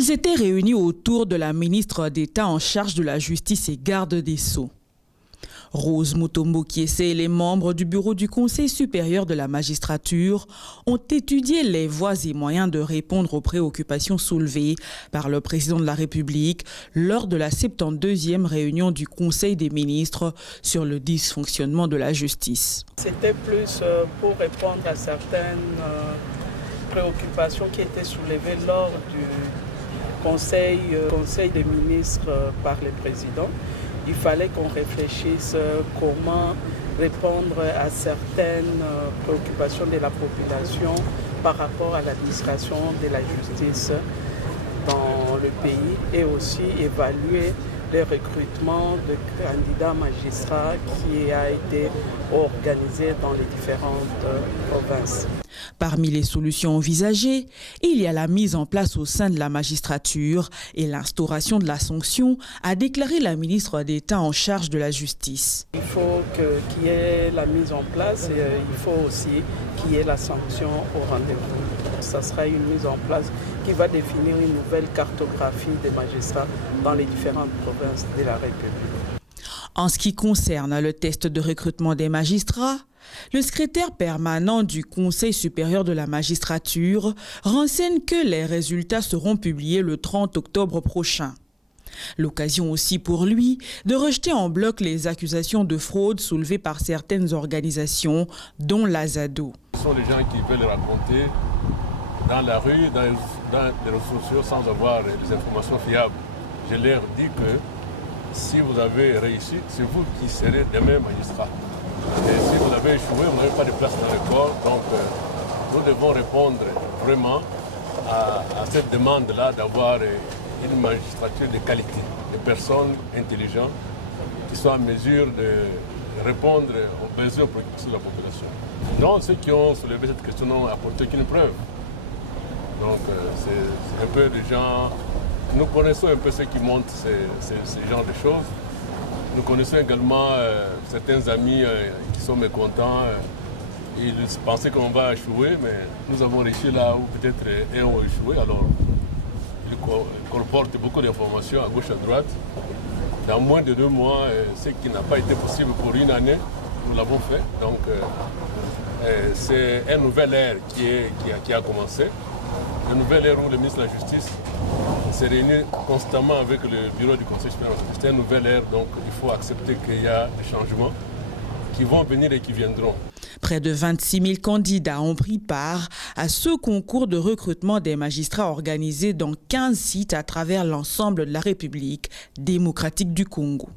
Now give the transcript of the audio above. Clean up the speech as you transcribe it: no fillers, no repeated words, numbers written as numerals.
Ils étaient réunis autour de la ministre d'État en charge de la justice et garde des Sceaux. Rose Mutombo Kiese et les membres du bureau du Conseil supérieur de la magistrature ont étudié les voies et moyens de répondre aux préoccupations soulevées par le président de la République lors de la 72e réunion du Conseil des ministres sur le dysfonctionnement de la justice. C'était plus pour répondre à certaines préoccupations qui étaient soulevées lors du Conseil des ministres par le président. Il fallait qu'on réfléchisse comment répondre à certaines préoccupations de la population par rapport à l'administration de la justice dans le pays et aussi évaluer le recrutement de candidats magistrats qui a été organisé dans les différentes provinces. Parmi les solutions envisagées, il y a la mise en place au sein de la magistrature et l'instauration de la sanction, a déclaré la ministre d'État en charge de la justice. Il faut qu'il y ait la mise en place et il faut aussi qu'il y ait la sanction au rendez-vous. Ça sera une mise en place qui va définir une nouvelle cartographie des magistrats dans les différentes provinces de la République. En ce qui concerne le test de recrutement des magistrats, le secrétaire permanent du Conseil supérieur de la magistrature renseigne que les résultats seront publiés le 30 octobre prochain. L'occasion aussi pour lui de rejeter en bloc les accusations de fraude soulevées par certaines organisations, dont l'Azado. Ce sont les gens qui veulent raconter dans la rue, dans les réseaux sociaux, sans avoir des informations fiables. Je leur dis que si vous avez réussi, c'est vous qui serez demain magistrat. Et si vous avez échoué, vous n'avez pas de place dans le corps. Donc nous devons répondre vraiment à cette demande-là d'avoir une magistrature de qualité, des personnes intelligentes qui soient en mesure de répondre aux besoins de la population. Donc ceux qui ont soulevé cette question n'ont apporté aucune preuve. Donc c'est un peu des gens, nous connaissons un peu ceux qui montrent ces genres de choses. Nous connaissons également certains amis qui sont mécontents. Ils pensaient qu'on va échouer, mais nous avons réussi là où peut-être eux ont échoué. Alors, ils colportent beaucoup d'informations à gauche, à droite. Dans moins de 2 mois, ce qui n'a pas été possible pour une année, nous l'avons fait. Donc, c'est une nouvelle ère qui a commencé. Une nouvelle ère où le ministre de la Justice se réunit constamment avec le bureau du Conseil supérieur. C'est une nouvelle ère, donc il faut accepter qu'il y a des changements qui vont venir et qui viendront. Près de 26 000 candidats ont pris part à ce concours de recrutement des magistrats organisé dans 15 sites à travers l'ensemble de la République démocratique du Congo.